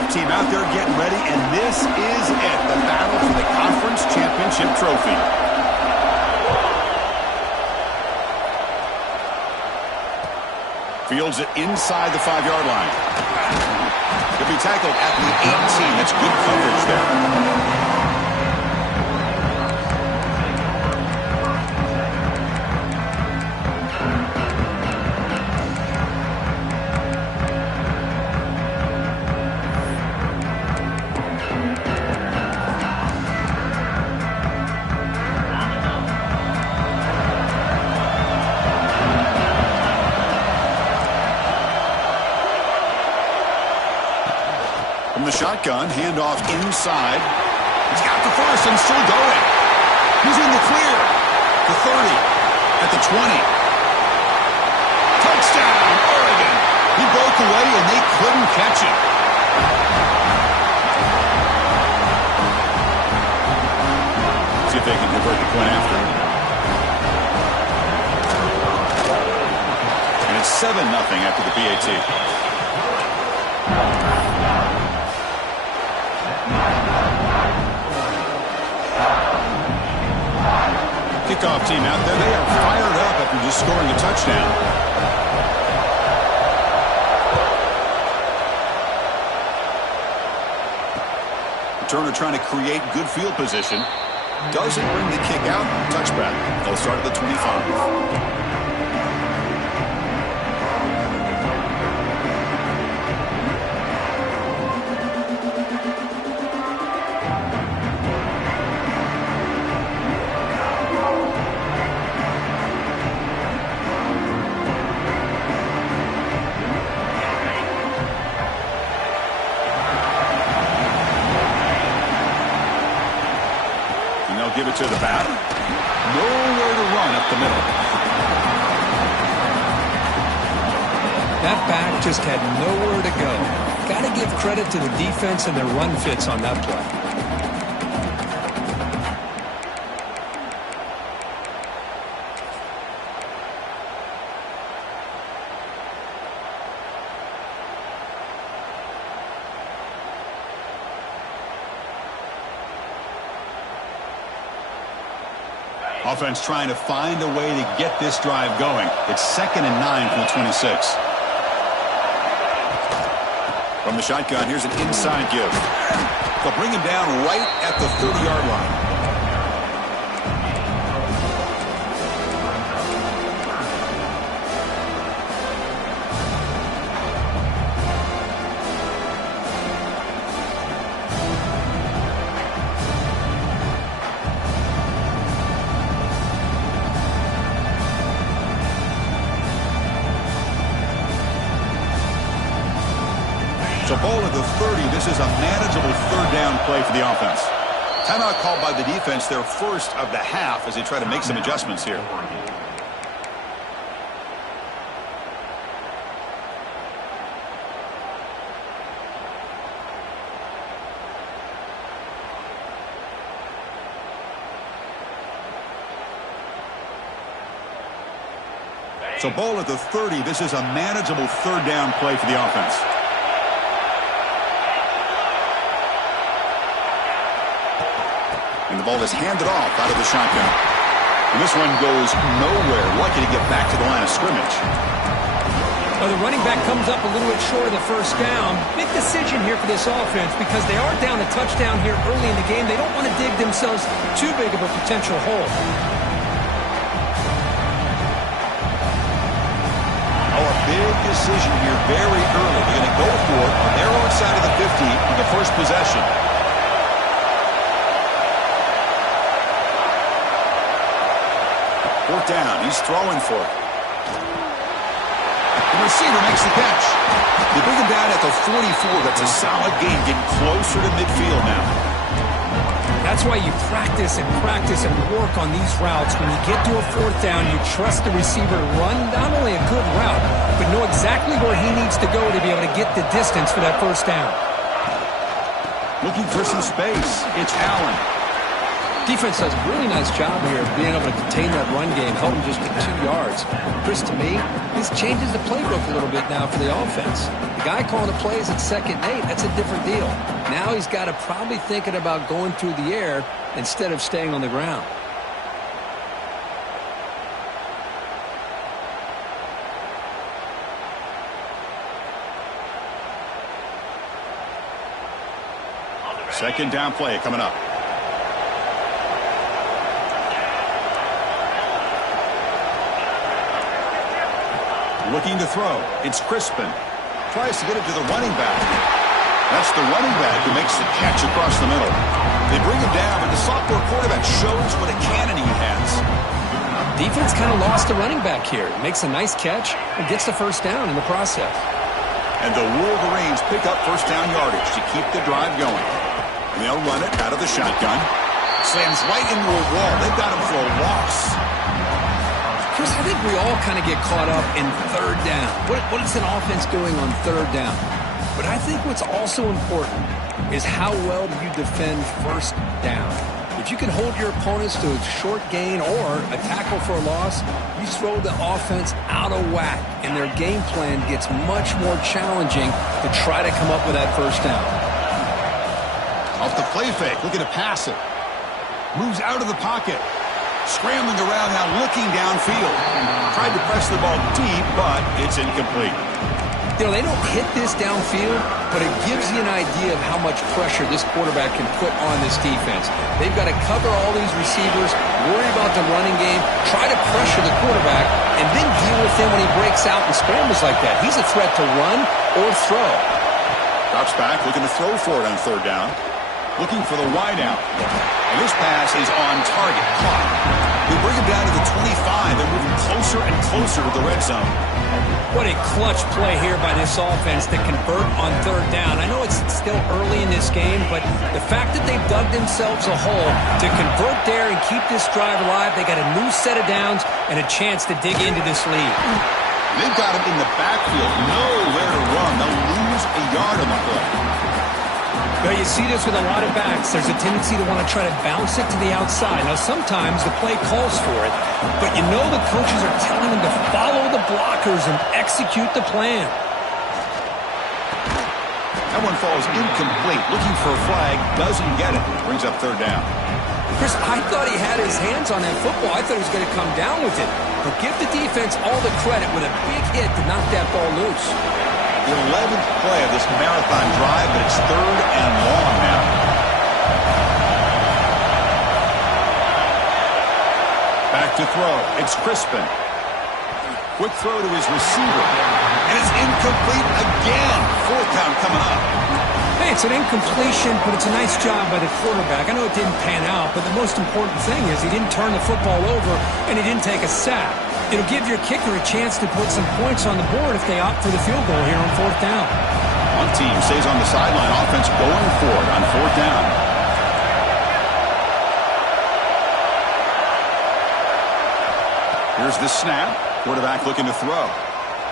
Kickoff team out there getting ready, and this is it, the battle for the conference championship trophy. Fields it inside the 5-yard line. He'll be tackled at the 18. That's good coverage there. From the shotgun, handoff inside. He's got the first and still going. He's in the clear. The 30, at the 20. Touchdown, Oregon. He broke away and they couldn't catch him. See if they can convert the point after. And it's 7-0 after the PAT. Kickoff team out there. They are fired up after just scoring a touchdown. Returner trying to create good field position. Doesn't bring the kick out. Touchback. They'll start at the 25. Give it to the back. Nowhere to run up the middle. That back just had nowhere to go. Got to give credit to the defense and their run fits on that play. Offense trying to find a way to get this drive going. It's 2nd and 9 from the 26. From the shotgun, here's an inside give. They'll bring him down right at the 30-yard line. So ball at the 30. This is a manageable third down play for the offense. Timeout called by the defense, their first of the half, as they try to make some adjustments here. So ball at the 30. This is a manageable third down play for the offense. And the ball is handed off out of the shotgun. And this one goes nowhere. Lucky to get back to the line of scrimmage. Well, the running back comes up a little bit short of the first down. Big decision here for this offense because they are down a touchdown here early in the game. They don't want to dig themselves too big of a potential hole. Oh, a big decision here very early. They're going to go for it on their own side of the 50 on the first possession. Fourth down. He's throwing for it. The receiver makes the catch. They bring him down at the 44. That's a solid gain, getting closer to midfield now. That's why you practice and work on these routes. When you get to a fourth down, you trust the receiver to run not only a good route, but know exactly where he needs to go to be able to get the distance for that first down. Looking for some space. It's Allen. Defense does a really nice job here of being able to contain that run game, held them just to 2 yards. Chris, to me, this changes the playbook a little bit now for the offense. The guy calling the plays at 2nd and 8, that's a different deal. Now he's got to probably thinking about going through the air instead of staying on the ground. Second down play coming up. Looking to throw. It's Crispin. Tries to get it to the running back. That's the running back who makes the catch across the middle. They bring him down, but the sophomore quarterback shows what a cannon he has. Defense kind of lost the running back here. Makes a nice catch and gets the first down in the process. And the Wolverines pick up first down yardage to keep the drive going. And they'll run it out of the shotgun. Slams right into a wall. They've got him for a loss. Chris, I think we all kind of get caught up in 3rd down. What is an offense doing on 3rd down? But I think what's also important is how well do you defend 1st down. If you can hold your opponents to a short gain or a tackle for a loss, you throw the offense out of whack, and their game plan gets much more challenging to try to come up with that 1st down. Off the play fake, looking to pass it. Moves out of the pocket. Scrambling around now, looking downfield. Tried to press the ball deep, but it's incomplete. You know, they don't hit this downfield, but it gives you an idea of how much pressure this quarterback can put on this defense. They've got to cover all these receivers, worry about the running game, try to pressure the quarterback, and then deal with him when he breaks out and scrambles like that. He's a threat to run or throw. Drops back, looking to throw for it on 3rd down. Looking for the wideout. And this pass is on target. Caught. They bring him down to the 25. They're moving closer and closer to the red zone. What a clutch play here by this offense to convert on 3rd down. I know it's still early in this game, but the fact that they've dug themselves a hole to convert there and keep this drive alive, they got a new set of downs and a chance to dig into this lead. They've got him in the backfield. Nowhere to run. They'll lose a yard on the play. Well, you see this with a lot of backs. There's a tendency to want to try to bounce it to the outside. Now, sometimes the play calls for it, but you know the coaches are telling them to follow the blockers and execute the plan. That one falls incomplete. Looking for a flag. Doesn't get it. Brings up 3rd down. Chris, I thought he had his hands on that football. I thought he was going to come down with it. But give the defense all the credit with a big hit to knock that ball loose. The 11th play of this marathon drive, but it's 3rd and long now. Back to throw. It's Crispin. Quick throw to his receiver. And it's incomplete again. 4th down coming up. Hey, it's an incompletion, but it's a nice job by the quarterback. I know it didn't pan out, but the most important thing is he didn't turn the football over and he didn't take a sack. It'll give your kicker a chance to put some points on the board if they opt for the field goal here on 4th down. One team stays on the sideline. Offense going for it on 4th down. Here's the snap. Quarterback looking to throw.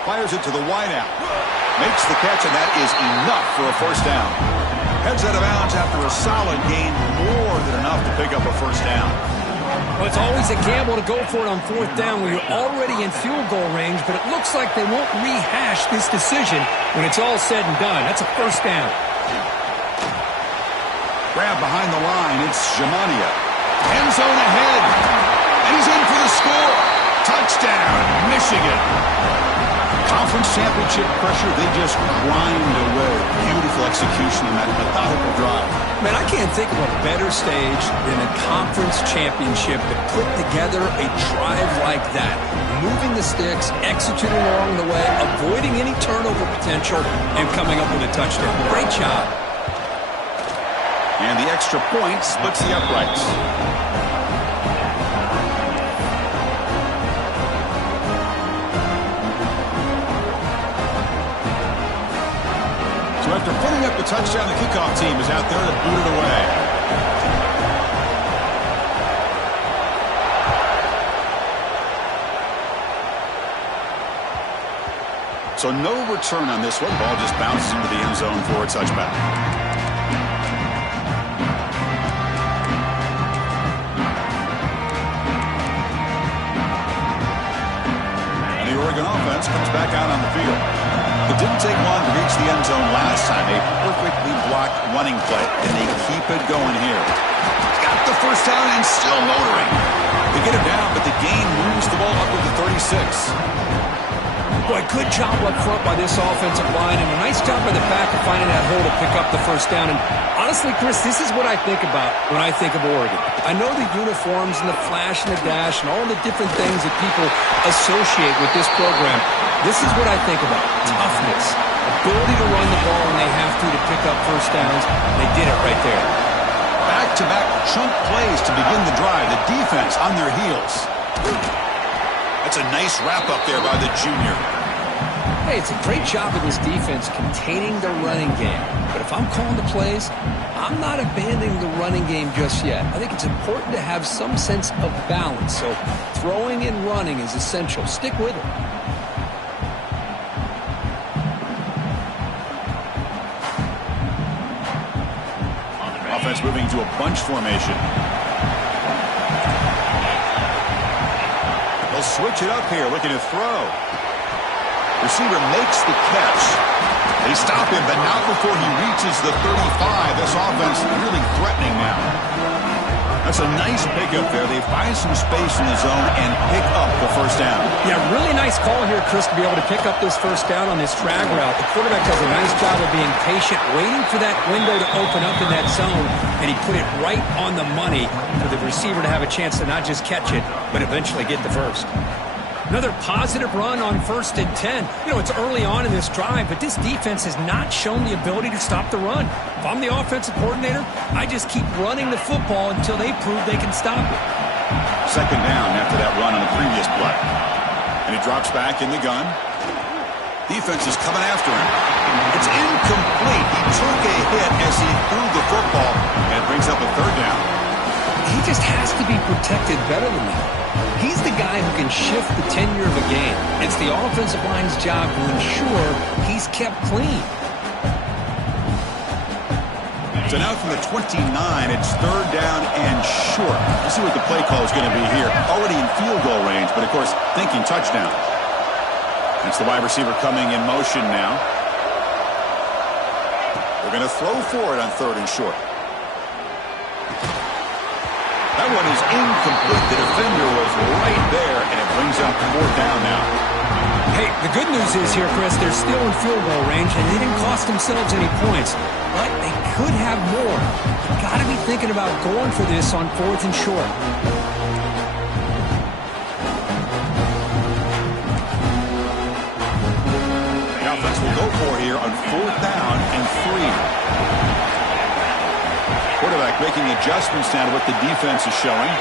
Fires it to the wideout. Makes the catch, and that is enough for a 1st down. Heads out of bounds after a solid gain, more than enough to pick up a 1st down. Well, it's always a gamble to go for it on 4th down when you're already in field goal range, but it looks like they won't rehash this decision when it's all said and done. That's a 1st down. Grab behind the line. It's Jamania. End zone ahead. And he's in for the score. Touchdown, Michigan. Conference championship pressure, they just grind away. Beautiful execution on that methodical drive. Man, I can't think of a better stage than a conference championship to put together a drive like that. Moving the sticks, executing along the way, avoiding any turnover potential, and coming up with a touchdown. Great job. And the extra point splits the uprights. So after putting up the touchdown, the kickoff team is out there to boot it away. So no return on this one. Ball just bounces into the end zone for a touchback. Oregon offense comes back out on the field. It didn't take long to reach the end zone last time. A perfectly blocked running play, and they keep it going here. Got the first down and still motoring. They get it down, but the gain moves the ball up to the 36. Boy, good job up front by this offensive line, and a nice job by the back of finding that hole to pick up the first down. And honestly, Chris, this is what I think about when I think of Oregon. I know the uniforms and the flash and the dash and all the different things that people associate with this program. This is what I think about. Toughness, ability to run the ball when they have to pick up first downs. They did it right there. Back-to-back chunk plays to begin the drive. The defense on their heels. That's a nice wrap-up there by the junior. Hey, it's a great job of this defense containing the running game. But if I'm calling the plays, I'm not abandoning the running game just yet. I think it's important to have some sense of balance. So throwing and running is essential. Stick with it. Offense moving to a bunch formation. They'll switch it up here, looking to throw. Receiver makes the catch. They stop him, but not before he reaches the 35. This offense really threatening now. That's a nice pickup there. They find some space in the zone and pick up the first down. Yeah, really nice call here, Chris, to be able to pick up this first down on this drag route. The quarterback does a nice job of being patient, waiting for that window to open up in that zone, and he put it right on the money for the receiver to have a chance to not just catch it, but eventually get the first. Another positive run on 1st and 10. You know, it's early on in this drive, but this defense has not shown the ability to stop the run. If I'm the offensive coordinator, I just keep running the football until they prove they can stop it. Second down after that run on the previous play. And he drops back in the gun. Defense is coming after him. It's incomplete. He took a hit as he threw the football, and it brings up a third down. He just has to be protected better than that. He's the guy who can shift the tenure of a game. It's the offensive line's job to ensure he's kept clean. So now from the 29, it's third down and short. Let's see what the play call is going to be here. Already in field goal range, but of course, thinking touchdown. That's the wide receiver coming in motion now. They're going to throw for it on third and short. That one is incomplete. The defender was right there, and it brings up fourth down now. Hey, the good news is here, Chris, they're still in field goal range, and they didn't cost themselves any points. But they could have more. You've got to be thinking about going for this on 4th and short. The offense will go for here on 4th down and 3. Quarterback making adjustments now to what the defense is showing.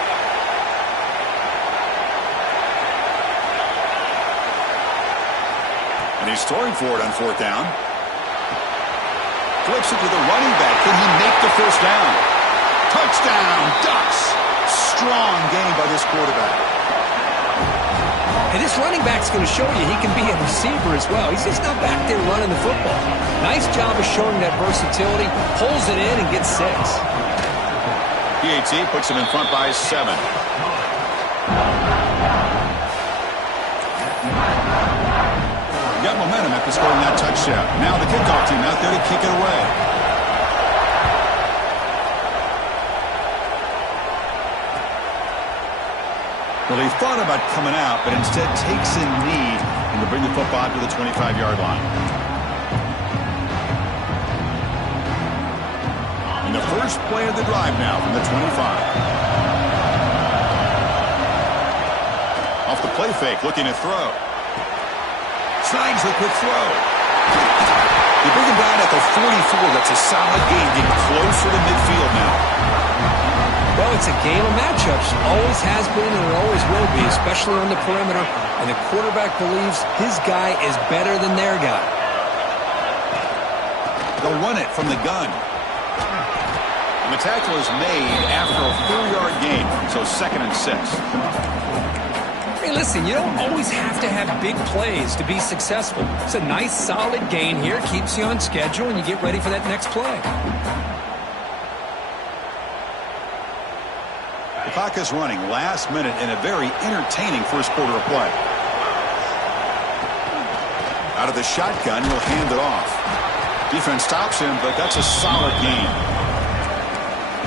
And he's throwing for it on 4th down. Flips it to the running back. Can he make the first down? Touchdown, Ducks. Strong game by this quarterback. And this running back's going to show you he can be a receiver as well. He's just not back there running the football. Nice job of showing that versatility. Pulls it in and gets 6. PAT puts him in front by 7. Got momentum after scoring that touchdown. Now the kickoff team out there to kick it away. Well, they thought about coming out, but instead takes a knee and to bring the football to the 25-yard line. And the first play of the drive now from the 25. Off the play fake, looking to throw. Snags the quick throw. They bring him down at the 44. That's a solid gain, getting closer to midfield now. Well, it's a game of matchups. Always has been and it always will be, especially on the perimeter. And the quarterback believes his guy is better than their guy. They'll run it from the gun. And the tackle is made after a 4-yard gain, so 2nd and 6. Hey, listen, you don't always have to have big plays to be successful. It's a nice, solid gain here. Keeps you on schedule, and you get ready for that next play. The clock is running last minute in a very entertaining first quarter of play. Out of the shotgun, he'll hand it off. Defense stops him, but that's a solid gain.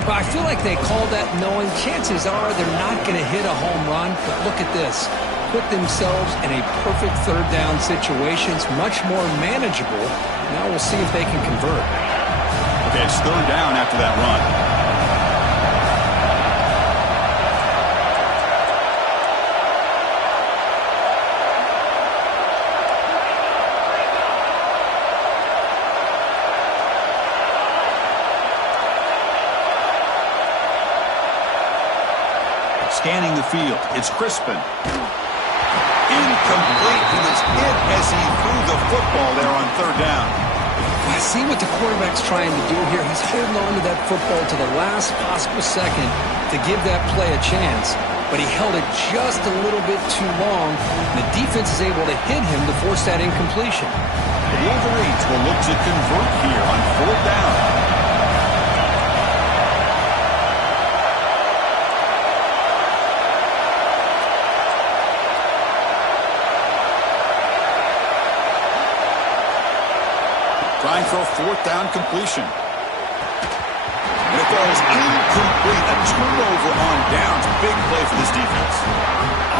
But I feel like they called that knowing chances are they're not going to hit a home run. But look at this. Put themselves in a perfect third down situation. It's much more manageable. Now we'll see if they can convert. Okay, it's third down after that run. Scanning the field, it's Crispin. Incomplete. He was hit as he threw the football there on third down. I see what the quarterback's trying to do here. He's holding on to that football to the last possible second to give that play a chance. But he held it just a little bit too long. And the defense is able to hit him to force that incompletion. The Wolverines will look to convert here on fourth down. Trying for a fourth down completion. And it falls incomplete. A turnover on downs. Big play for this defense.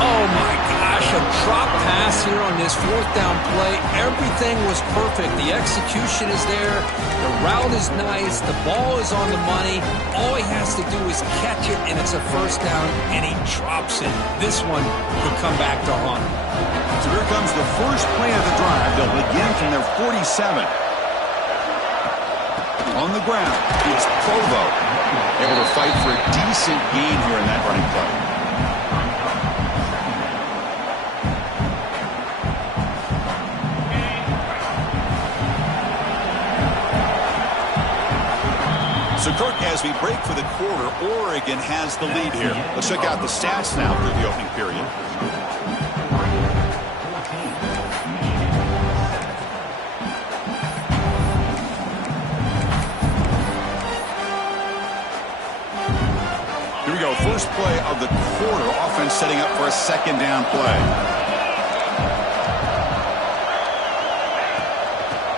Oh, my gosh. A drop pass here on this fourth down play. Everything was perfect. The execution is there. The route is nice. The ball is on the money. All he has to do is catch it, and it's a first down, and he drops it. This one could come back to haunt him. So here comes the first play of the drive. They'll begin from their 47. On the ground, it's Provo. Able to fight for a decent gain here in that running play. So, Kirk, as we break for the quarter, Oregon has the lead here. Let's check out the stats now through the opening period. Here we go. First play of the quarter. Offense setting up for a second down play.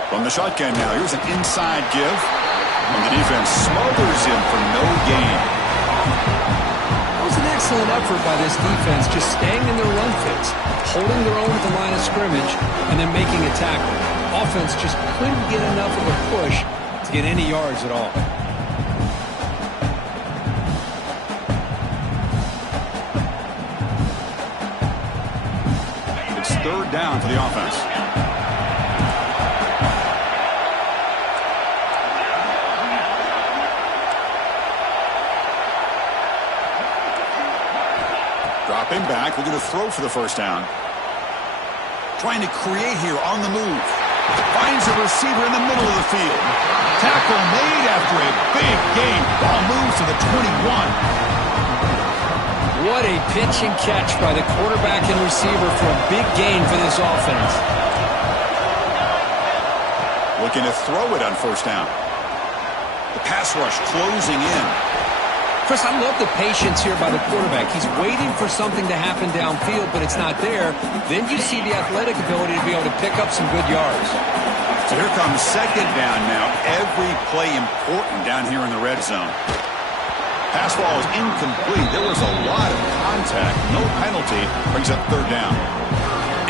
From the shotgun now. Here's an inside give. And the defense smothers him for no gain. That was an excellent effort by this defense, just staying in their run fits, holding their own at the line of scrimmage, and then making a tackle. Offense just couldn't get enough of a push to get any yards at all. It's third down for the offense. Dropping back, we're going to throw for the first down. Trying to create here on the move. Finds a receiver in the middle of the field. Tackle made after a big gain. Ball moves to the 21. What a pitch and catch by the quarterback and receiver for a big gain for this offense. Looking to throw it on first down. The pass rush closing in. Chris, I love the patience here by the quarterback. He's waiting for something to happen downfield, but it's not there. Then you see the athletic ability to be able to pick up some good yards. So here comes second down now. Every play important down here in the red zone. Pass ball is incomplete. There was a lot of contact. No penalty. Brings up third down.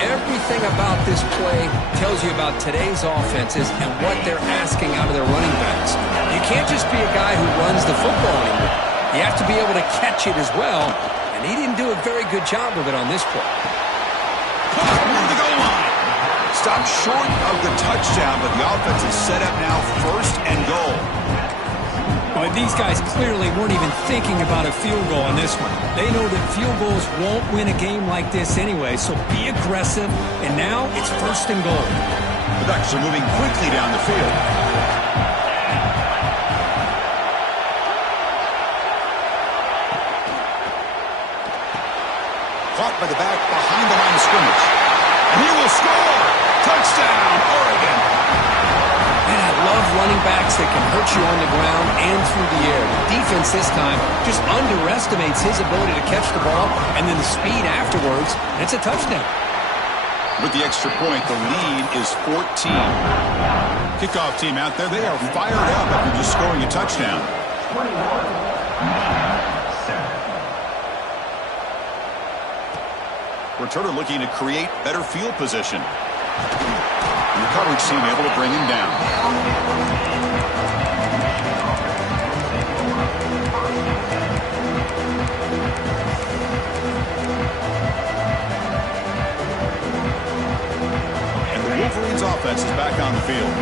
Everything about this play tells you about today's offenses and what they're asking out of their running backs. You can't just be a guy who runs the football anymore. You have to be able to catch it as well, and he didn't do a very good job of it on this play. Caught near the goal line. Stopped short of the touchdown, but the offense is set up now first and goal. But these guys clearly weren't even thinking about a field goal on this one. They know that field goals won't win a game like this anyway, so be aggressive, and now it's first and goal. The Ducks are moving quickly down the field. Caught by the back behind the line of scrimmage. And he will score! Touchdown, Oregon! Man, I love running backs that can hurt you on the ground and through the air. The defense this time just underestimates his ability to catch the ball and then the speed afterwards, and it's a touchdown. With the extra point, the lead is 14. Kickoff team out there, they are fired up after just scoring a touchdown. Returner looking to create better field position. And the coverage team able to bring him down. And the Wolverines offense is back on the field.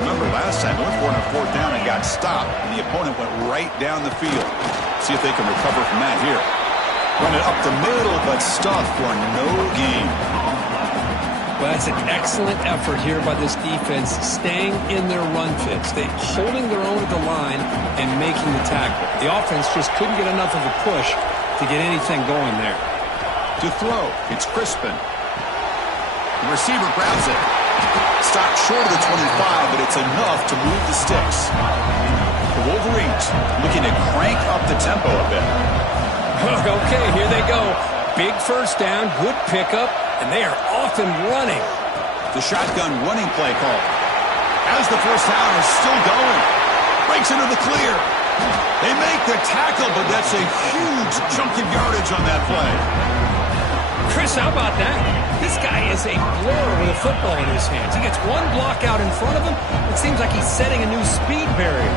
Remember last time they went for it on 4th down and got stopped, and the opponent went right down the field. See if they can recover from that here. Run it up the middle, but stuffed for no gain. Well, that's an excellent effort here by this defense, staying in their run fits. They holding their own at the line and making the tackle. The offense just couldn't get enough of a push to get anything going there. To throw, it's Crispin. The receiver grabs it. Stopped short of the 25, but it's enough to move the sticks. The Wolverines looking to crank up the tempo a bit. Okay, here they go. Big first down, good pickup, and they are off and running. The shotgun running play call. As the first down is still going. Breaks into the clear. They make the tackle, but that's a huge chunk of yardage on that play. Chris, how about that? This guy is a blur with a football in his hands. He gets one block out in front of him. It seems like he's setting a new speed barrier.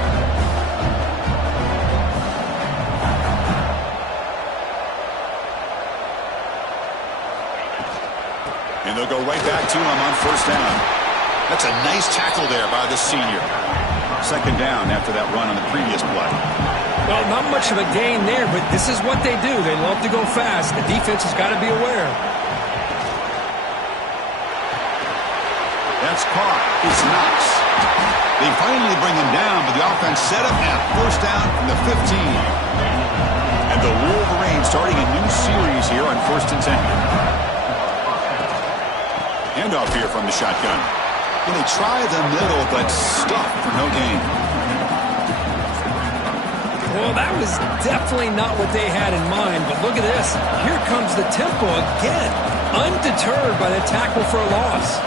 And they'll go right back to him on first down. That's a nice tackle there by the senior. Second down after that run on the previous play. Well, not much of a gain there, but this is what they do. They love to go fast. The defense has got to be aware. That's caught. It's Knox. They finally bring him down, but the offense set up at first down from the 15. And the Wolverines starting a new series here on 1st and 10. Handoff here from the shotgun. Well, they try the middle, but stuffed for no gain. Well, that was definitely not what they had in mind, but look at this. Here comes the tempo again. Undeterred by the tackle for a loss.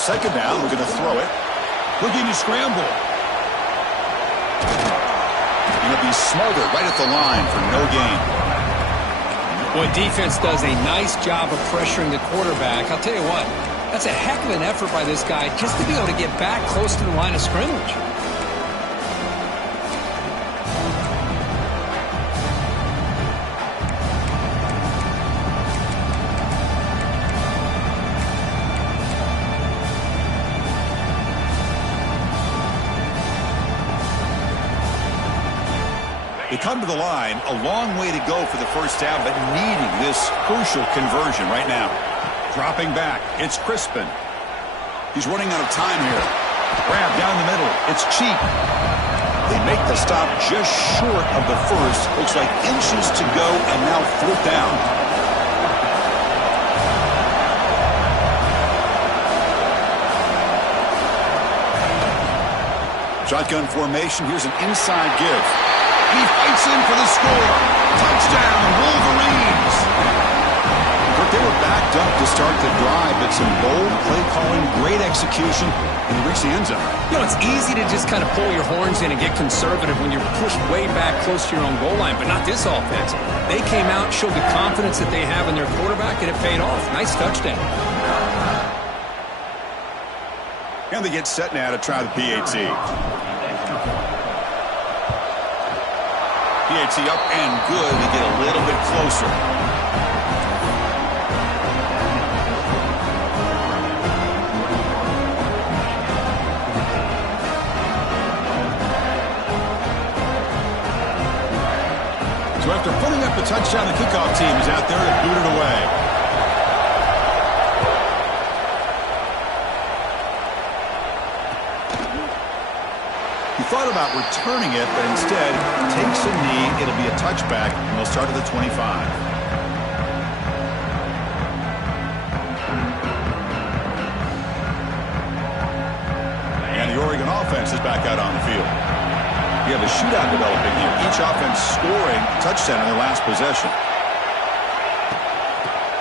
Second down, we're going to throw it. Looking to scramble. Going to be smothered right at the line for no gain. Boy, defense does a nice job of pressuring the quarterback. I'll tell you what, that's a heck of an effort by this guy just to be able to get back close to the line of scrimmage. They come to the line, a long way to go for the first down, but needing this crucial conversion right now. Dropping back, it's Crispin. He's running out of time here. Grab down the middle, it's Cheap. They make the stop just short of the first. Looks like inches to go, and now 4th down. Shotgun formation, here's an inside give. He fights in for the score. Touchdown, Wolverines. But they were backed up to start the drive, but some bold play calling, great execution, and they reach the end zone. You know, it's easy to just kind of pull your horns in and get conservative when you're pushed way back close to your own goal line, but not this offense. They came out, showed the confidence that they have in their quarterback, and it paid off. Nice touchdown. And they get set now to try the PAT. PAT up and good. They get a little bit closer. So after putting up the touchdown, the kickoff team is out there to boot it away. He thought about returning it, but instead takes a knee. It'll be a touchback, and they'll start at the 25. And the Oregon offense is back out on the field. We have a shootout developing here. Each offense scoring a touchdown in their last possession.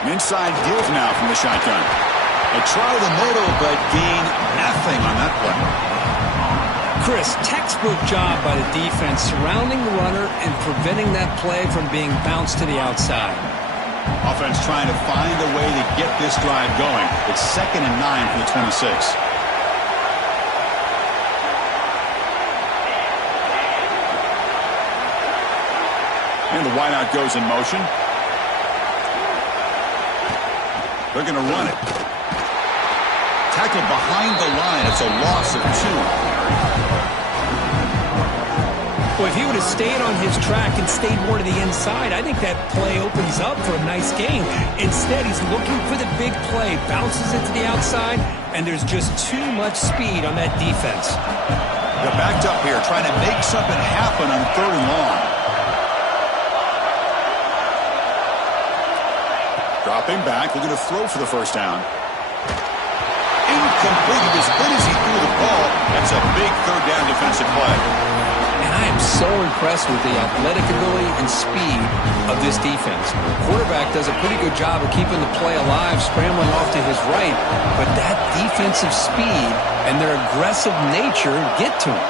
An inside give now from the shotgun. They try the middle, but gain nothing on that play. Chris, textbook job by the defense surrounding the runner and preventing that play from being bounced to the outside. Offense trying to find a way to get this drive going. It's 2nd and 9 for the 26. And the wideout goes in motion. They're going to run it. Tackled behind the line. It's a loss of 2. Well, if he would have stayed on his track and stayed more to the inside, I think that play opens up for a nice game. Instead, he's looking for the big play, bounces it to the outside, and there's just too much speed on that defense. They're backed up here, trying to make something happen on 3rd and long. Dropping back, looking to throw for the first down. Incomplete. As good as he threw the ball, that's a big 3rd down defensive play. And I am so impressed with the athletic ability and speed of this defense. The quarterback does a pretty good job of keeping the play alive, scrambling off to his right, but that defensive speed and their aggressive nature get to him.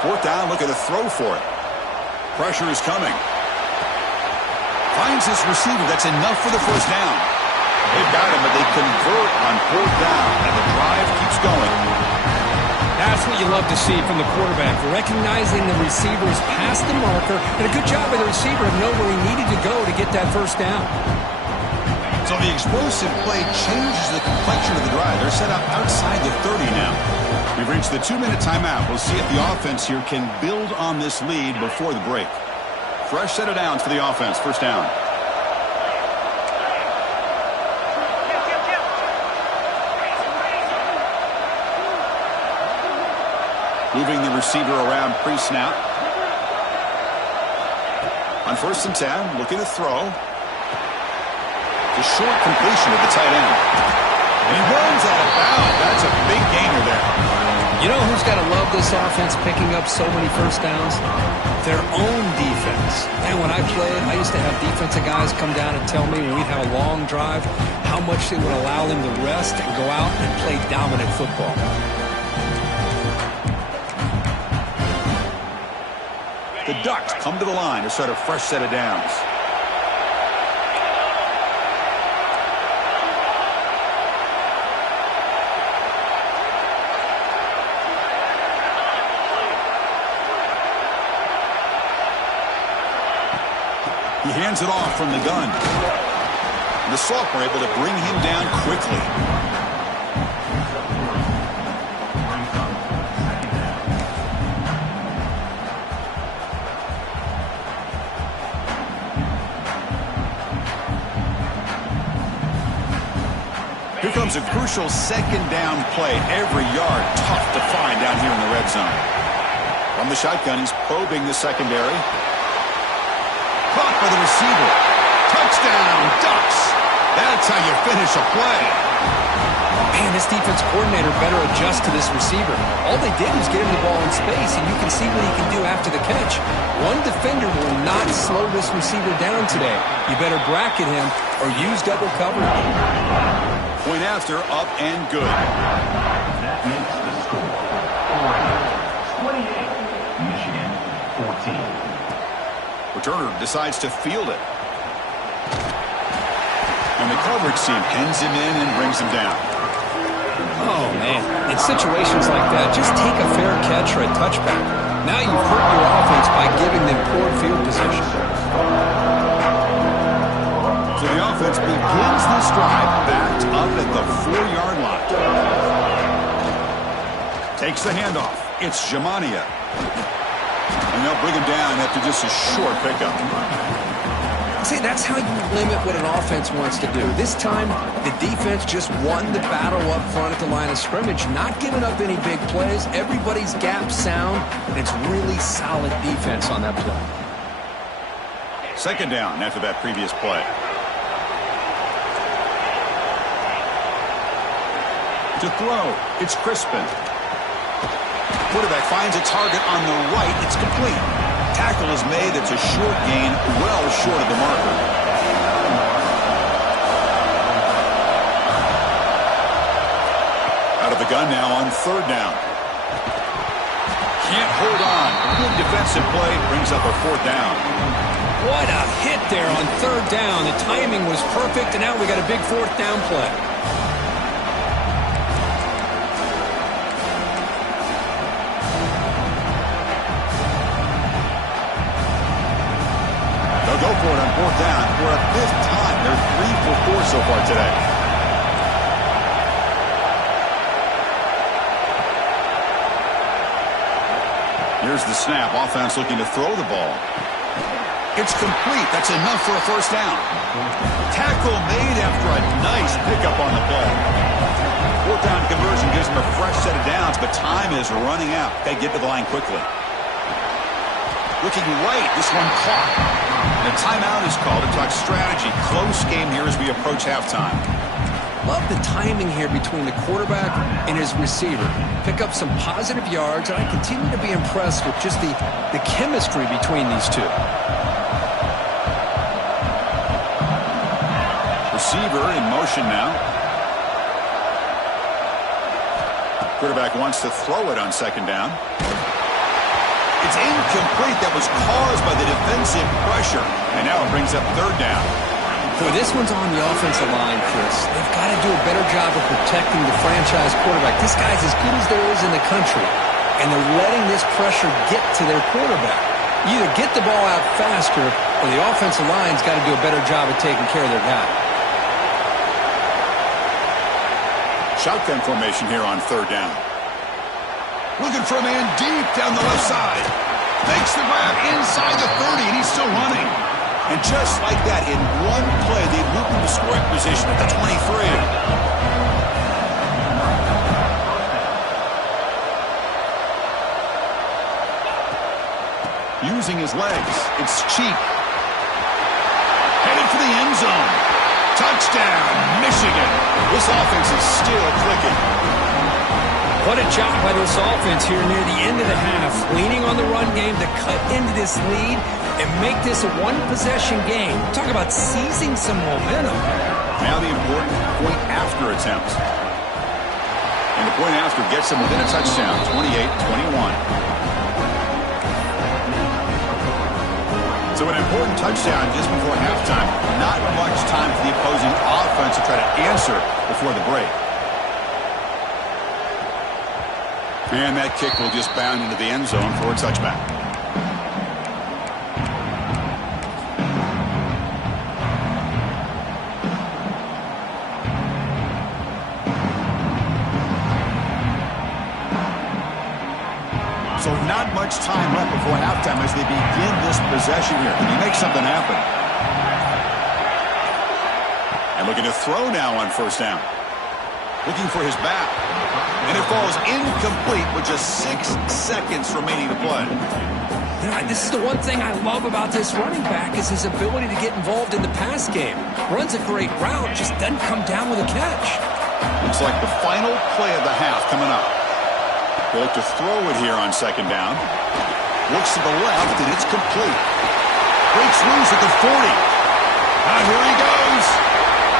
4th down, looking to throw for it. Pressure is coming. Finds his receiver. That's enough for the first down. They've got him, but they convert on 4th down, and the drive keeps going. That's what you love to see from the quarterback, recognizing the receivers past the marker, and a good job by the receiver to know where he needed to go to get that first down. So the explosive play changes the complexion of the drive. They're set up outside the 30 now. We've reached the 2-minute timeout. We'll see if the offense here can build on this lead before the break. Fresh set of downs for the offense. First down. Moving the receiver around pre-snap. On 1st and 10, looking to throw. The short completion of the tight end. And he runs out of bounds. That's a big gainer there. You know who's got to love this offense picking up so many first downs? Their own defense. And when I played, I used to have defensive guys come down and tell me when we'd have a long drive how much they would allow them to rest and go out and play dominant football. The Ducks come to the line to start a fresh set of downs. He hands it off from the gun. And the Sophomore able to bring him down quickly. Here comes a crucial 2nd down play. Every yard tough to find down here in the red zone. From the shotgun, he's probing the secondary. Caught by the receiver. Touchdown, Ducks. That's how you finish a play. Man, this defense coordinator better adjust to this receiver. All they did was get him the ball in space, and you can see what he can do after the catch. One defender will not slow this receiver down today. You better bracket him or use double coverage. Point after, up and good. That makes the score. 28, Michigan 14. Returner decides to field it. And the coverage team pins him in and brings him down. Oh, man. In situations like that, just take a fair catch or a touchback. Now you've hurt your offense by giving them poor field position. So the offense begins this drive backed up at the 4-yard line. Takes the handoff. It's Jamania. And they'll bring him down after just a short pickup. See, that's how you limit what an offense wants to do. This time, the defense just won the battle up front at the line of scrimmage, not giving up any big plays. Everybody's gap sound, and it's really solid defense on that play. 2nd down after that previous play. To throw, it's Crispin. Quarterback finds a target on the right. It's complete. Tackle is made. It's a short gain, well short of the marker. Out of the gun now on third down. Can't hold on. Good defensive play brings up a fourth down. What a hit there on third down. The timing was perfect, and now we got a big fourth down play. They'll go for it on fourth down for a fifth time. They're 3 for 4 so far today. Here's the snap. Offense looking to throw the ball. It's complete. That's enough for a first down. Tackle made after a nice pickup on the play. Fourth down conversion gives them a fresh set of downs, but time is running out. They get to the line quickly. Looking right. This one caught. And a timeout is called to talk strategy. Close game here as we approach halftime. Love the timing here between the quarterback and his receiver. Pick up some positive yards, and I continue to be impressed with just the chemistry between these two. Receiver in motion now. Quarterback wants to throw it on second down. It's incomplete. That was caused by the defensive pressure. And now it brings up third down. Boy, this one's on the offensive line, Chris. They've got to do a better job of protecting the franchise quarterback. This guy's as good as there is in the country, and they're letting this pressure get to their quarterback. You either get the ball out faster, or the offensive line's got to do a better job of taking care of their guy. Shotgun formation here on third down. Looking for a man deep down the left side. Makes the grab inside the 30, and he's still running. And just like that, in one play, they moved into scoring position at the 23. Using his legs, it's cheap. Headed for the end zone. Touchdown, Michigan. This offense is still clicking. What a job by this offense here near the end of the half, leaning on the run game to cut into this lead and make this a one-possession game. Talk about seizing some momentum. Now the important point after attempts. And the point after gets them within a touchdown, 28-21. So an important touchdown just before halftime. Not much time for the opposing offense to try to answer before the break. And that kick will just bound into the end zone for a touchback. So not much time left before halftime as they begin this possession here. Can he make something happen? And looking to throw now on first down. Looking for his back. And it falls incomplete with just 6 seconds remaining to play. You know, this is the one thing I love about this running back is his ability to get involved in the pass game. Runs a great route, just doesn't come down with a catch. Looks like the final play of the half coming up. They look to throw it here on second down. Looks to the left, and it's complete. Breaks loose at the 40. And here he goes.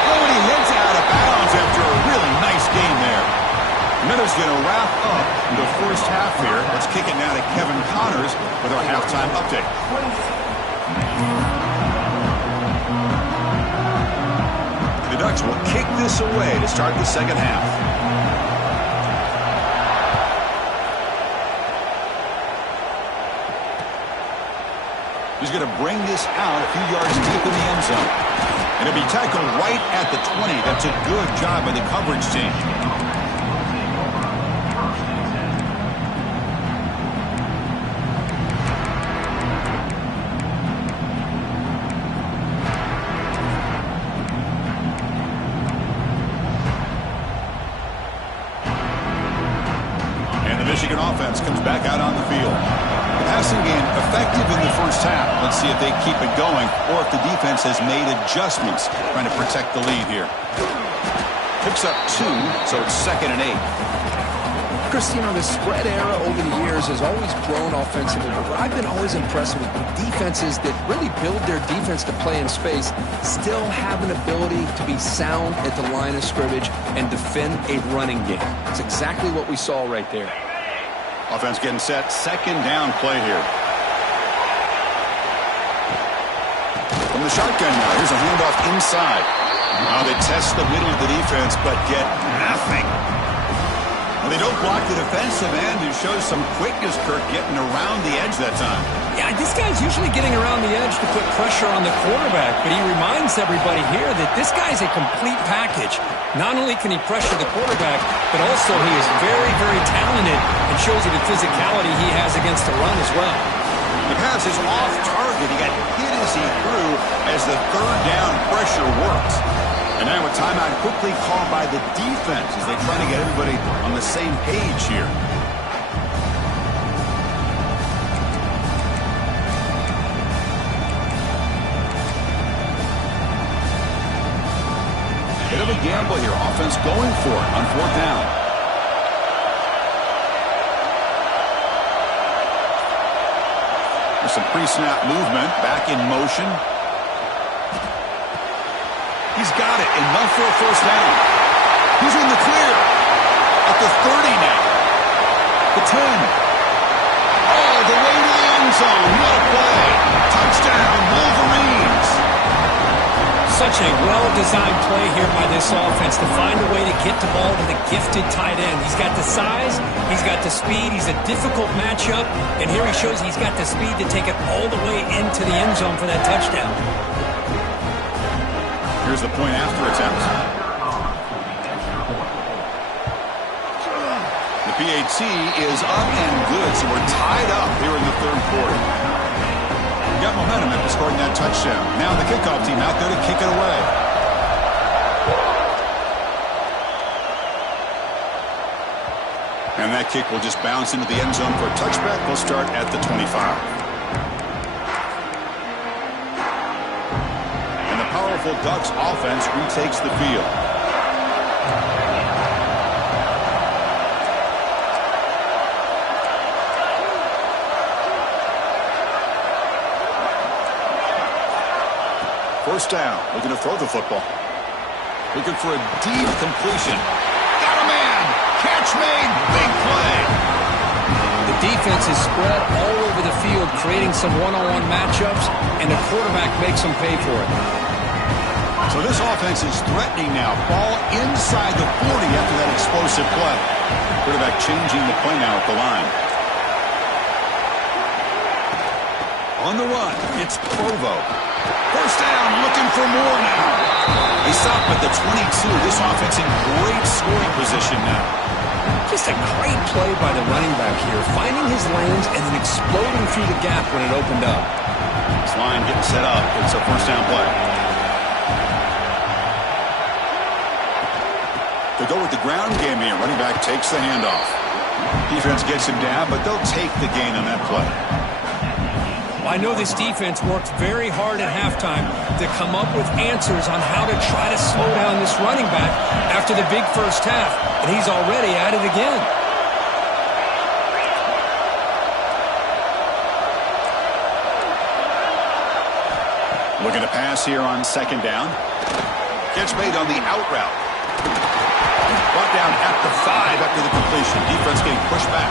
Oh, and he heads out of bounds after a really nice game there. Minnesota going to wrap up the first half here. Let's kick it now to Kevin Connors with our halftime update. The Ducks will kick this away to start the second half. He's going to bring this out a few yards deep in the end zone. And it'll be tackled right at the 20. That's a good job by the coverage team. And the Michigan offense comes back out on the field. Passing game effective in the first half. Let's see if they keep it going or if the defense has made adjustments trying to protect the lead here. Picks up 2, so it's 2nd and 8. Chris, you know, the spread era over the years has always grown offensively, but what I've been always impressed with defenses that really build their defense to play in space still have an ability to be sound at the line of scrimmage and defend a running game. It's exactly what we saw right there. Offense getting set. Second down play here. From the shotgun now. Here's a handoff inside. Now they test the middle of the defense, but get nothing. Well, they don't block the defensive end, who shows some quickness, Kirk, getting around the edge that time. Yeah, this guy's usually getting around the edge to put pressure on the quarterback, but he reminds everybody here that this guy's a complete package. Not only can he pressure the quarterback, but also he is very, very talented and shows you the physicality he has against the run as well. The pass is off target. He got hit as he threw as the third down pressure works. And now a timeout quickly called by the defense as they try to get everybody on the same page here. Bit of a gamble here. Offense going for it on fourth down. There's some pre-snap movement. Back in motion. He's got it, enough for a first down. He's in the clear. At the 30 now. The 10. All the way to the end zone. What a play. Touchdown, Wolverines. Such a well-designed play here by this offense to find a way to get the ball to the gifted tight end. He's got the size, he's got the speed, he's a difficult matchup, and here he shows he's got the speed to take it all the way into the end zone for that touchdown. Here's the point after attempt. The PAT is up and good, so we're tied up here in the third quarter. We got momentum after scoring that touchdown. Now the kickoff team out there to kick it away. And that kick will just bounce into the end zone for a touchback. We'll start at the 25. Powerful Ducks offense retakes the field. First down, looking to throw the football. Looking for a deep completion. Got a man! Catch made! Big play! The defense is spread all over the field, creating some one-on-one matchups, and the quarterback makes them pay for it. So this offense is threatening now. Ball inside the 40 after that explosive play. Quarterback changing the play now at the line. On the run, it's Provo. First down, looking for more now. They stop at the 22. This offense in great scoring position now. Just a great play by the running back here, finding his lanes and then exploding through the gap when it opened up. This line getting set up. It's a first down play. They go with the ground game here. Running back takes the handoff. Defense gets him down, but they'll take the gain on that play. I know this defense worked very hard at halftime to come up with answers on how to try to slow down this running back after the big first half, and he's already at it again. Looking to pass here on second down. Catch made on the out route. Brought down at the 5 after the completion. Defense getting pushed back.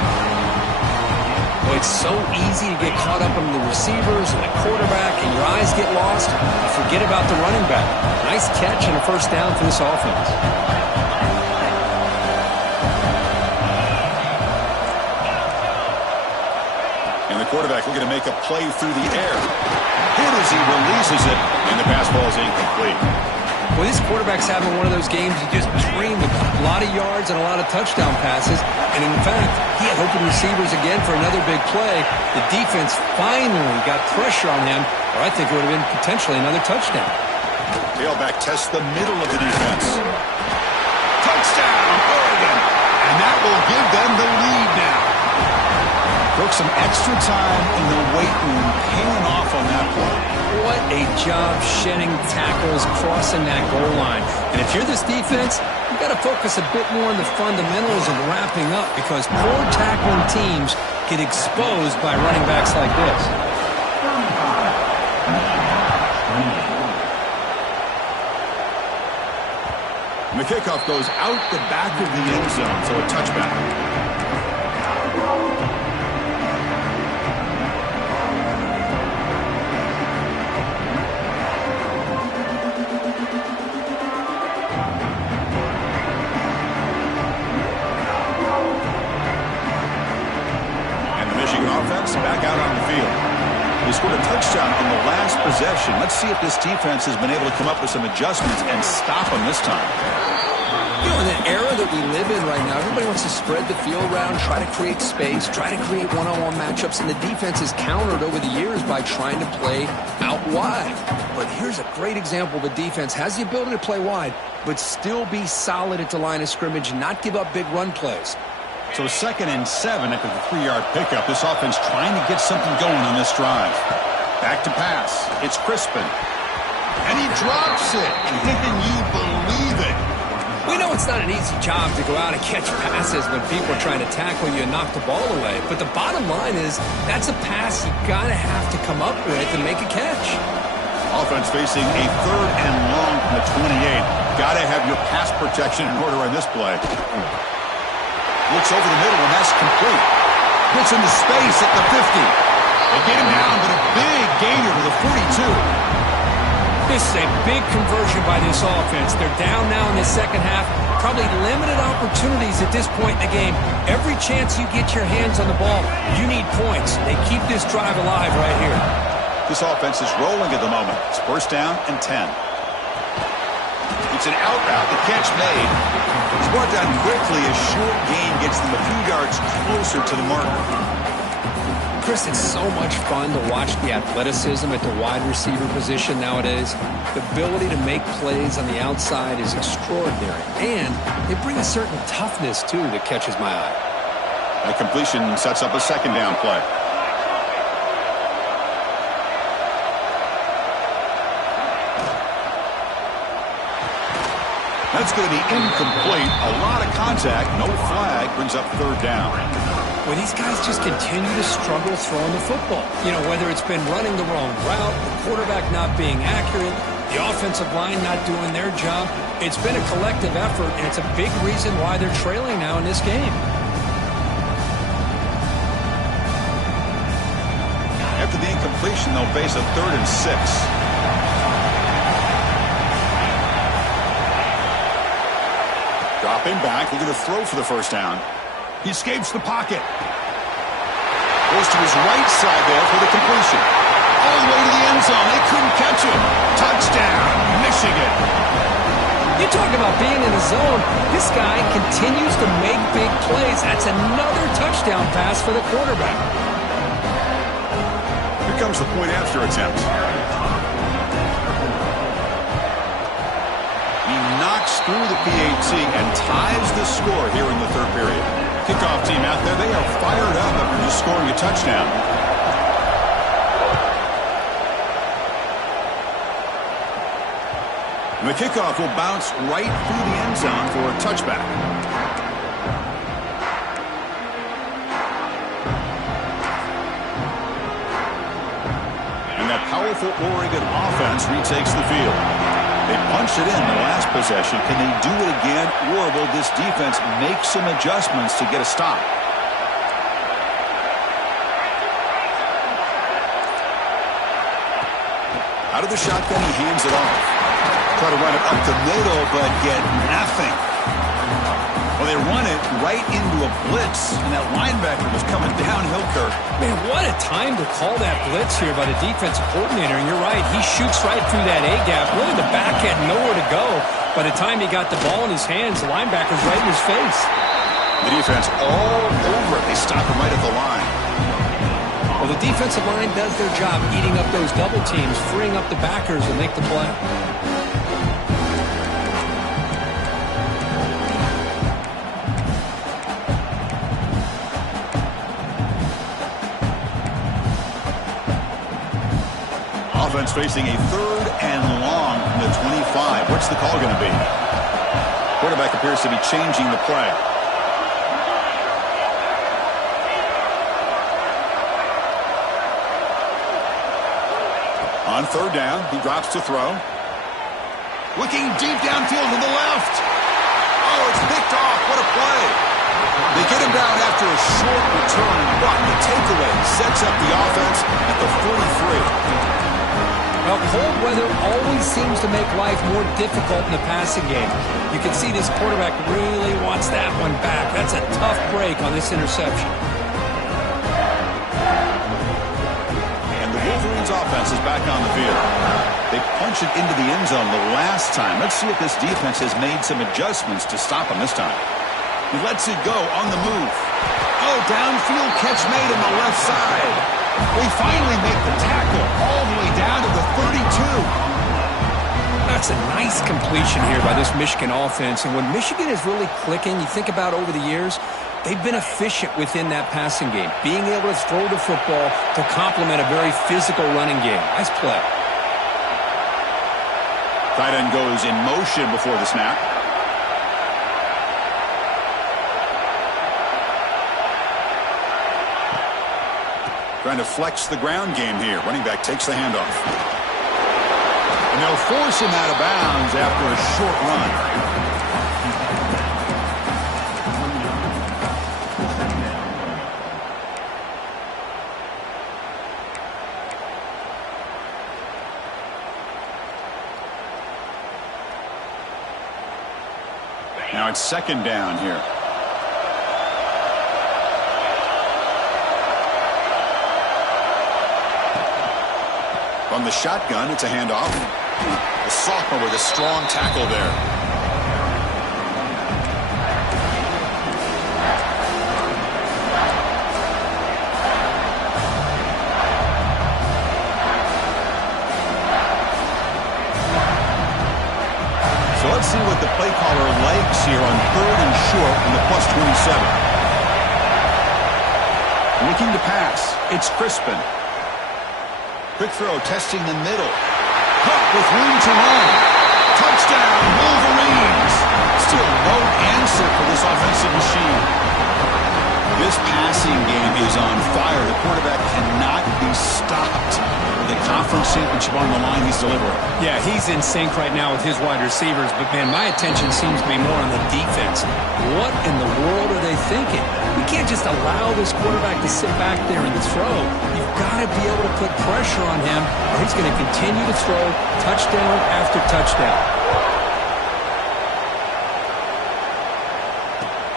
Well, it's so easy to get caught up in the receivers and the quarterback, and your eyes get lost. You forget about the running back. Nice catch and a first down for this offense. And the quarterback looking to make a play through the air. Hit as he releases it, and the pass ball is incomplete. Well, this quarterback's having one of those games you just dream of. A lot of yards and a lot of touchdown passes. And in fact, he had open receivers again for another big play. The defense finally got pressure on him, or I think it would have been potentially another touchdown. Tailback tests the middle of the defense. Touchdown, Oregon. And that will give them the lead now. Took some extra time in the weight room, paying off on that play. What a job shedding tackles, crossing that goal line. And if you're this defense, you They've got to focus a bit more on the fundamentals of wrapping up because poor tackling teams get exposed by running backs like this. And the kickoff goes out the back of the end zone, so a touchback. Back out on the field. They scored a touchdown on the last possession. Let's see if this defense has been able to come up with some adjustments and stop them this time. You know, in the era that we live in right now, everybody wants to spread the field around, try to create space, try to create one-on-one matchups, and the defense is countered over the years by trying to play out wide. But here's a great example. The defense has the ability to play wide, but still be solid at the line of scrimmage and not give up big run plays. So 2nd and 7 after the 3-yard pickup. This offense trying to get something going on this drive. Back to pass. It's Crispin. And he drops it. Can you believe it? We know it's not an easy job to go out and catch passes when people are trying to tackle you and knock the ball away. But the bottom line is that's a pass you got to have to come up with and make a catch. Offense facing a 3rd and long from the 28. Got to have your pass protection in order on this play. Looks over the middle, and that's complete. Gets into space at the 50. They get him down, but a big gainer to the 42. This is a big conversion by this offense. They're down now in the second half. Probably limited opportunities at this point in the game. Every chance you get your hands on the ball, you need points. They keep this drive alive right here. This offense is rolling at the moment. It's 1st down and 10. It's an out route. The catch made. It's brought down quickly. A short gain gets them a few yards closer to the marker. Chris, it's so much fun to watch the athleticism at the wide receiver position nowadays. The ability to make plays on the outside is extraordinary. And they bring a certain toughness, too, that catches my eye. That completion sets up a 2nd down play. That's going to be incomplete. A lot of contact. No flag. Brings up 3rd down. Well, these guys just continue to struggle throwing the football. You know, whether it's been running the wrong route, the quarterback not being accurate, the offensive line not doing their job. It's been a collective effort, and it's a big reason why they're trailing now in this game. After the incompletion, they'll face a 3rd and 6. Dropping back, looking to throw for the 1st down. He escapes the pocket. Goes to his right side there for the completion. All the way to the end zone. They couldn't catch him. Touchdown, Michigan. You talk about being in the zone. This guy continues to make big plays. That's another touchdown pass for the quarterback. Here comes the point after attempt. He knocks through the PAT and ties the score here in the 3rd period. Kickoff team out there, they are fired up after just scoring a touchdown. And the kickoff will bounce right through the end zone for a touchback. And that powerful Oregon offense retakes the field. They punched it in the last possession. Can they do it again, or will this defense make some adjustments to get a stop? Out of the shotgun, he hands it off. Try to run it up the middle, but get nothing. Well, they run it right into a blitz, and that linebacker was coming downhill, Kirk. Man, what a time to call that blitz here by the defensive coordinator. And you're right, he shoots right through that A-gap. Really, the back had nowhere to go. By the time he got the ball in his hands, the linebacker's right in his face. The defense all over it. They stop him right at the line. Well, the defensive line does their job eating up those double teams, freeing up the backers and make the play. Offense facing a 3rd and long from the 25. What's the call going to be? Quarterback appears to be changing the play. On third down, he drops to throw. Looking deep downfield to the left. Oh, it's picked off. What a play. They get him down after a short return, but the takeaway sets up the offense at the 43. Well, cold weather always seems to make life more difficult in the passing game. You can see this quarterback really wants that one back. That's a tough break on this interception. And the Wolverines offense is back on the field. They punch it into the end zone the last time. Let's see if this defense has made some adjustments to stop him this time. He lets it go on the move. Oh, downfield catch made on the left side. We finally make the tackle all the way down to the 32. That's a nice completion here by this Michigan offense. And when Michigan is really clicking, you think about over the years, they've been efficient within that passing game, being able to throw the football to complement a very physical running game. Nice play. Tight end goes in motion before the snap. Trying to flex the ground game here. Running back takes the handoff. And they'll force him out of bounds after a short run. Now it's second down here. From the shotgun, it's a handoff. The sophomore with a strong tackle there. So let's see what the play caller likes here on third and short in the +27. Looking to pass. It's Crispin. Quick throw, testing the middle. Hook with room to run. Touchdown, Wolverines. Still no answer for this offensive machine. This passing game is on fire. The quarterback cannot be stopped. The conference championship on the line, he's delivering. Yeah, he's in sync right now with his wide receivers, but man, my attention seems to be more on the defense. What in the world are they thinking? We can't just allow this quarterback to sit back there and throw. You've got to be able to put pressure on him, or he's going to continue to throw touchdown after touchdown.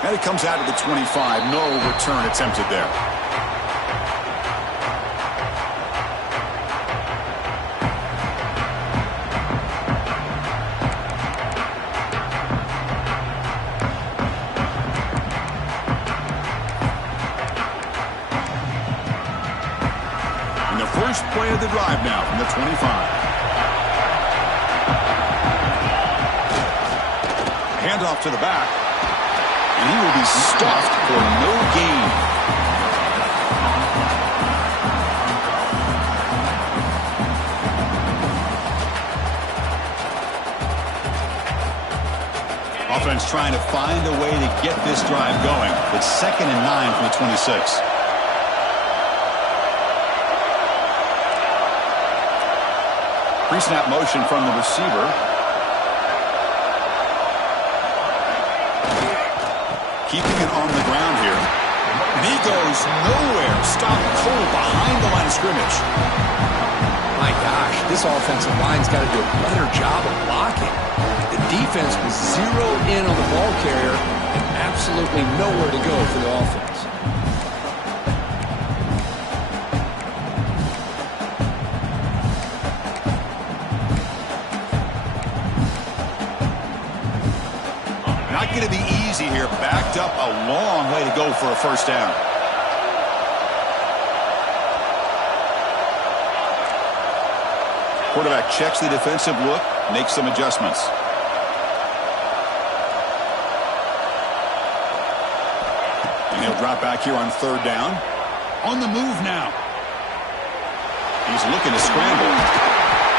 And it comes out of the 25. No return attempted there. And the first play of the drive now from the 25. Handoff to the back. And he will be stuffed for no gain. Offense trying to find a way to get this drive going. It's 2nd and 9 from the 26. Pre-snap motion from the receiver. Keeping it on the ground here. And he goes nowhere. Stopped cold behind the line of scrimmage. My gosh, this offensive line's got to do a better job of blocking. The defense was zeroed in on the ball carrier and absolutely nowhere to go for the offense. Not going to be easy here. Backed up a long way to go for a first down. Quarterback checks the defensive look, makes some adjustments. And he'll drop back here on third down. On the move now. He's looking to scramble.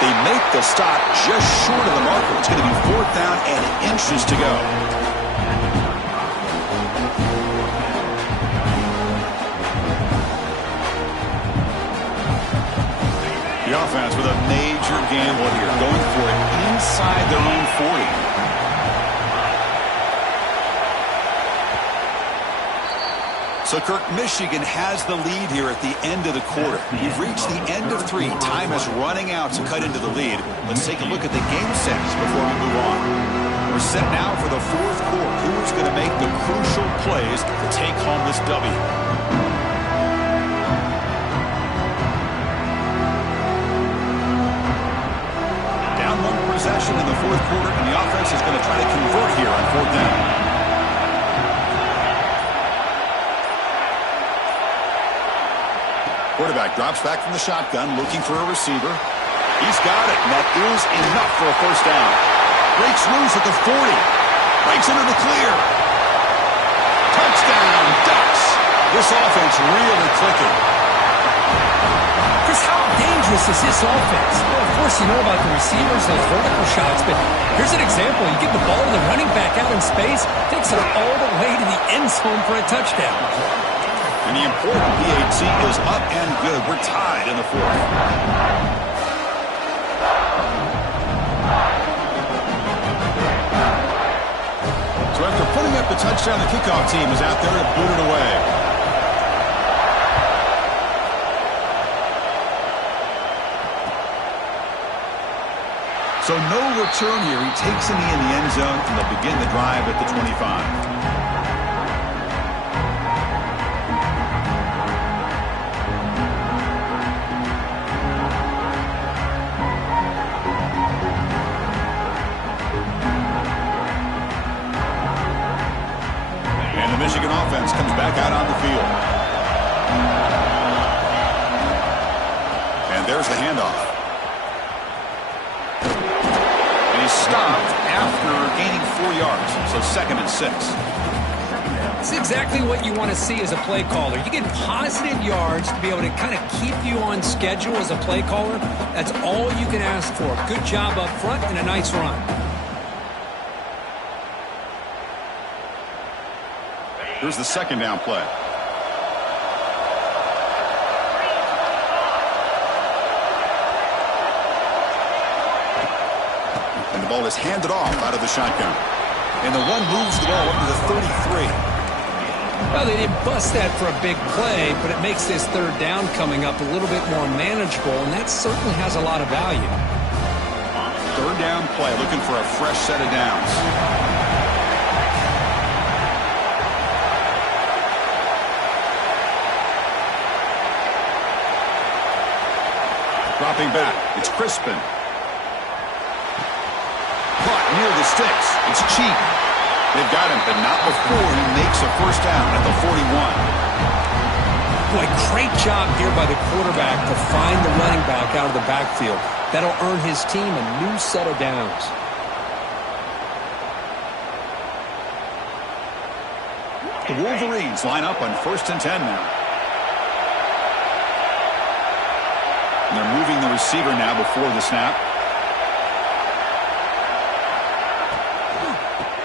They make the stop just short of the marker. It's going to be 4th down and inches to go. The offense with a major gamble here, going for it inside their own 40. So, Kirk, Michigan has the lead here at the end of the quarter. We've reached the end of 3. Time is running out to cut into the lead. Let's take a look at the game sets before we move on. We're set now for the 4th quarter. Who's going to make the crucial plays to take home this W? Down 1 possession in the 4th quarter, and the offense is going to try to convert here on 4th down. Quarterback drops back from the shotgun, looking for a receiver. He's got it, and that is enough for a 1st down. Breaks loose at the 40. Breaks into the clear. Touchdown, Ducks. This offense really clicking. Chris, how dangerous is this offense? Well, of course, you know about the receivers, those vertical shots, but here's an example. You get the ball to the running back out in space, takes it all the way to the end zone for a touchdown. And the important PAT is up and good. We're tied in the 4th. So after putting up the touchdown, the kickoff team is out there to boot it away. So no return here. He takes in the end zone, and they'll begin the drive at the 25. Michigan offense comes back out on the field. And there's the handoff. And he's stopped after gaining 4 yards. So 2nd and 6. It's exactly what you want to see as a play caller. You get positive yards to be able to kind of keep you on schedule as a play caller. That's all you can ask for. Good job up front and a nice run. Here's the 2nd down play. And the ball is handed off out of the shotgun. And the run moves the ball up to the 33. Well, they didn't bust that for a big play, but it makes this 3rd down coming up a little bit more manageable, and that certainly has a lot of value. 3rd down play, looking for a fresh set of downs. Dropping back, it's Crispin. Caught near the sticks. It's cheap. They've got him, but not before he makes a 1st down at the 41. Boy, great job here by the quarterback to find the running back out of the backfield. That'll earn his team a new set of downs. The Wolverines line up on 1st and 10 now. And they're moving the receiver now before the snap.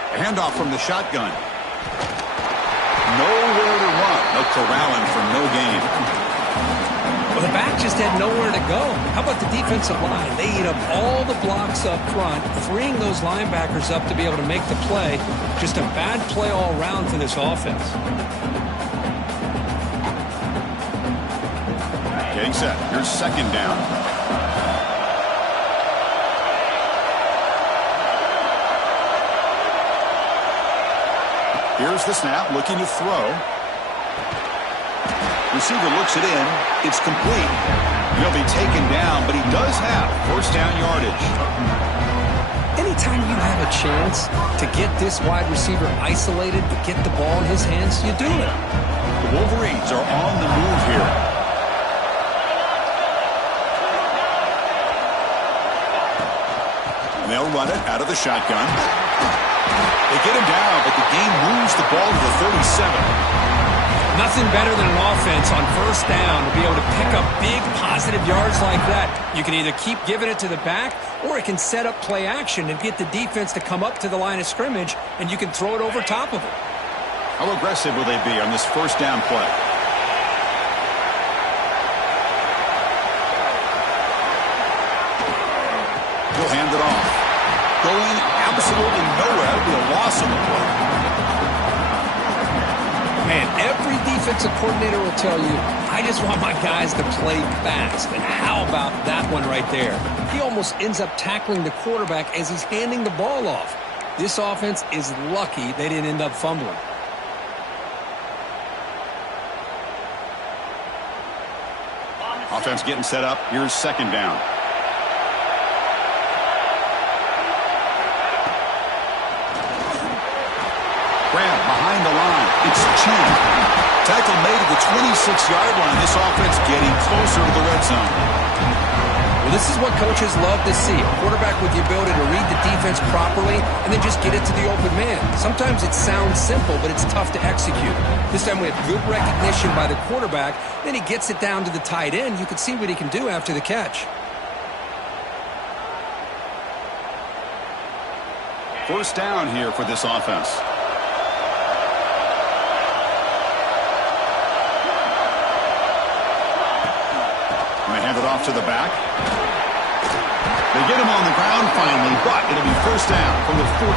A handoff from the shotgun. Nowhere to run. No corralling for no gain. Well, the back just had nowhere to go. How about the defensive line? They eat up all the blocks up front, freeing those linebackers up to be able to make the play. Just a bad play all around for this offense. Getting set. Here's 2nd down. Here's the snap, looking to throw. Receiver looks it in. It's complete. He'll be taken down, but he does have 1st down yardage. Anytime you have a chance to get this wide receiver isolated, to get the ball in his hands, you do it. The Wolverines are on the move here. And they'll run it out of the shotgun. They get him down, but the game moves the ball to the 37. Nothing better than an offense on first down to be able to pick up big positive yards like that. You can either keep giving it to the back, or it can set up play action and get the defense to come up to the line of scrimmage, and you can throw it over top of it. How aggressive will they be on this first down play? He'll hand it off. Going absolutely nowhere. It'll be a loss on the play. Man, every defensive coordinator will tell you, I just want my guys to play fast. And how about that one right there? He almost ends up tackling the quarterback as he's handing the ball off. This offense is lucky they didn't end up fumbling. Offense getting set up. Here's second down. Grab behind the line. It's Chin. Tackle made at the 26-yard line. This offense getting closer to the red zone. Well, this is what coaches love to see. A quarterback with the ability to read the defense properly and then just get it to the open man. Sometimes it sounds simple, but it's tough to execute. This time we have good recognition by the quarterback. Then he gets it down to the tight end. You can see what he can do after the catch. First down here for this offense. They hand it off to the back. They get him on the ground finally, but it'll be first down from the 14.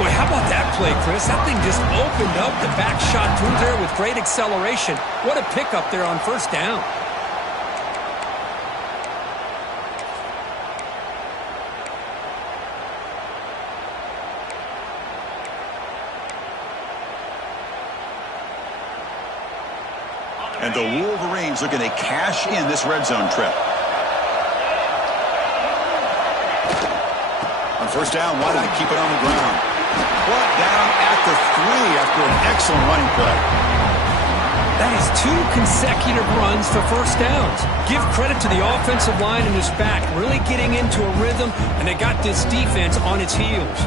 Boy, how about that play, Chris? That thing just opened up. The back shot through there with great acceleration. What a pickup there on first down. And the Wolverines looking to cash in this red zone trip. On first down, why not keep it on the ground? Brought down at the 3 after an excellent running play. That is 2 consecutive runs for first downs. Give credit to the offensive line and his back, really getting into a rhythm, and they got this defense on its heels.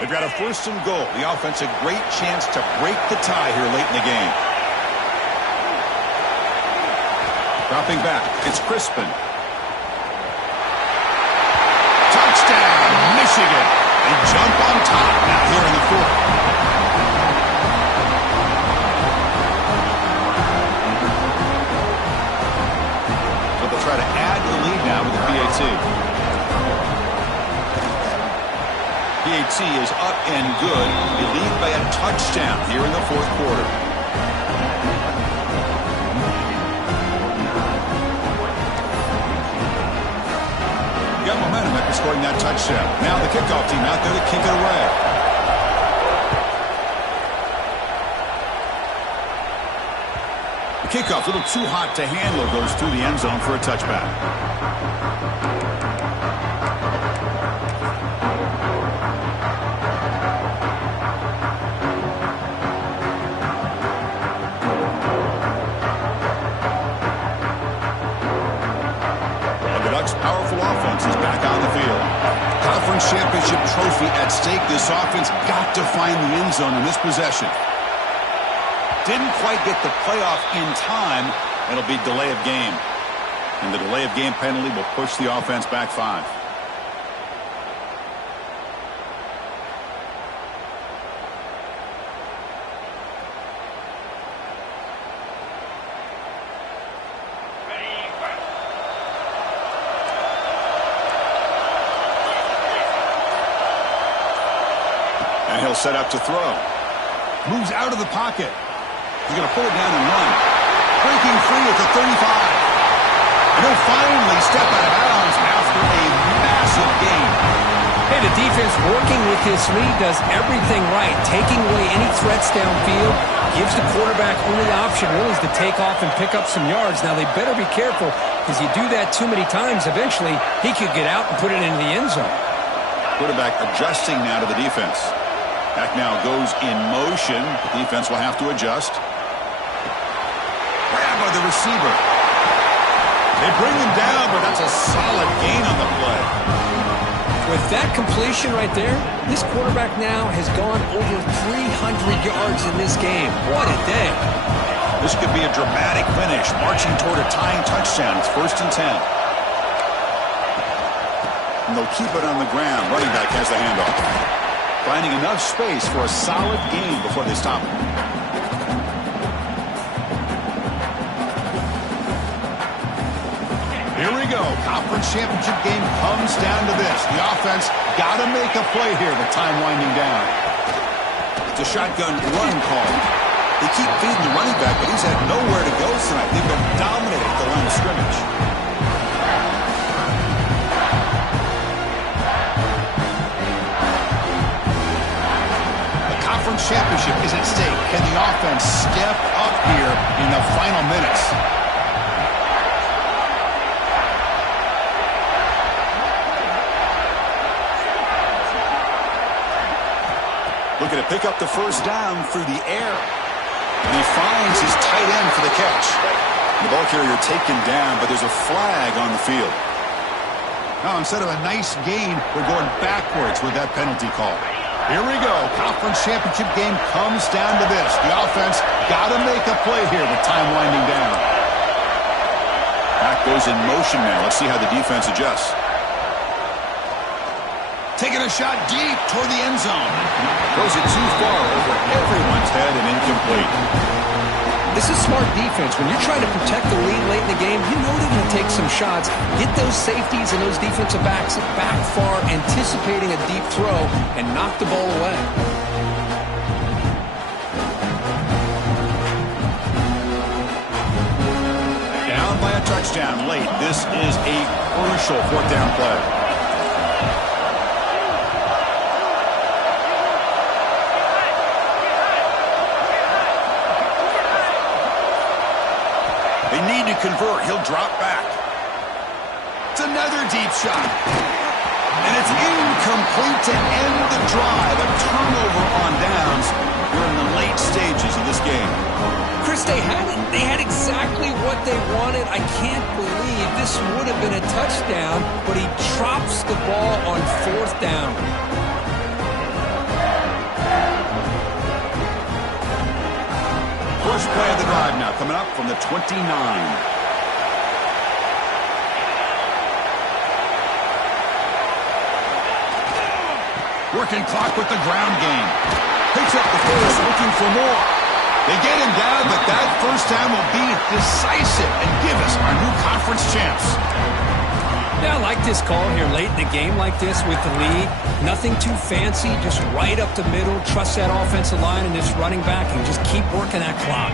They've got a first and goal. The offense a great chance to break the tie here late in the game. Dropping back, it's Crispin. Touchdown, Michigan. They jump on top now here in the fourth. So they'll try to add to the lead now with the PAT. PAT is up and good. They lead by a touchdown here in the fourth quarter. You got momentum after scoring that touchdown. Now the kickoff team out there to kick it away. The kickoff, a little too hot to handle, goes through the end zone for a touchback. Powerful offense is back on the field. Conference championship trophy at stake. This offense got to find the end zone in this possession. Didn't quite get the playoff in time. It'll be delay of game. And the delay of game penalty will push the offense back 5. And he'll set up to throw. Moves out of the pocket. He's going to pull it down and run. Breaking free at the 35. And he'll finally step out of bounds after a massive gain. Hey, the defense working with his lead does everything right. Taking away any threats downfield gives the quarterback only option really is to take off and pick up some yards. Now, they better be careful because you do that too many times, eventually he could get out and put it into the end zone. Quarterback adjusting now to the defense. Back now goes in motion. The defense will have to adjust. Grab by the receiver. They bring him down, but that's a solid gain on the play. With that completion right there, this quarterback now has gone over 300 yards in this game. What a day. This could be a dramatic finish, marching toward a tying touchdown. It's 1st and 10. And they'll keep it on the ground. Running back has the handoff. Finding enough space for a solid gain before they stop him. Here we go. Conference championship game comes down to this. The offense got to make a play here with time winding down. It's a shotgun run call. They keep feeding the running back, but he's had nowhere to go tonight. They've been dominated at the line of scrimmage. The conference championship is at stake. Can the offense step up here in the final minutes? Looking to pick up the first down through the air. And he finds his tight end for the catch. The ball carrier taken down, but there's a flag on the field. Now, instead of a nice gain, we're going backwards with that penalty call. Here we go. Conference championship game comes down to this. The offense got to make a play here with time winding down. Back goes in motion now. Let's see how the defense adjusts. Taking a shot deep toward the end zone. Throws it too far over everyone's head and incomplete. This is smart defense. When you're trying to protect the lead late in the game, you know they're going to take some shots. Get those safeties and those defensive backs back far, anticipating a deep throw, and knock the ball away. Down by a touchdown late. This is a crucial 4th down play. They need to convert. He'll drop back. It's another deep shot. And it's incomplete to end the drive. A turnover on downs. We're in the late stages of this game. Chris, they had exactly what they wanted. I can't believe this would have been a touchdown, but he drops the ball on 4th down. First play of the drive now coming up from the 29. Working clock with the ground game. Picks up the first, looking for more. They get him down, but that first down will be decisive and give us our new conference champs. Yeah, I like this call here late in the game like this with the lead. Nothing too fancy, just right up the middle. Trust that offensive line and this running back and just keep working that clock.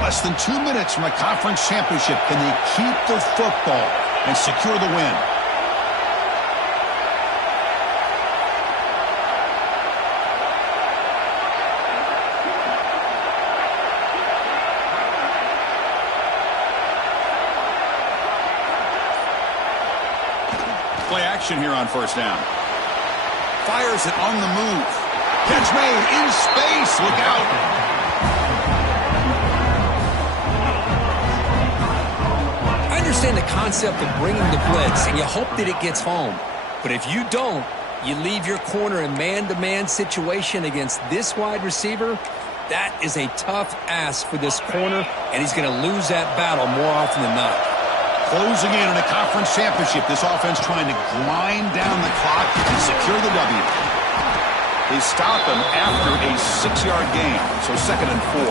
Less than 2 minutes from a conference championship. Can they keep the football and secure the win? Play action here on 1st down. Fires it on the move. Catch made in space. Look out. I understand the concept of bringing the blitz, and you hope that it gets home. But if you don't, you leave your corner in man-to-man situation against this wide receiver. That is a tough ask for this corner, and he's going to lose that battle more often than not. Closing in on a conference championship. This offense trying to grind down the clock and secure the W. They stop him after a 6-yard gain, so 2nd and 4.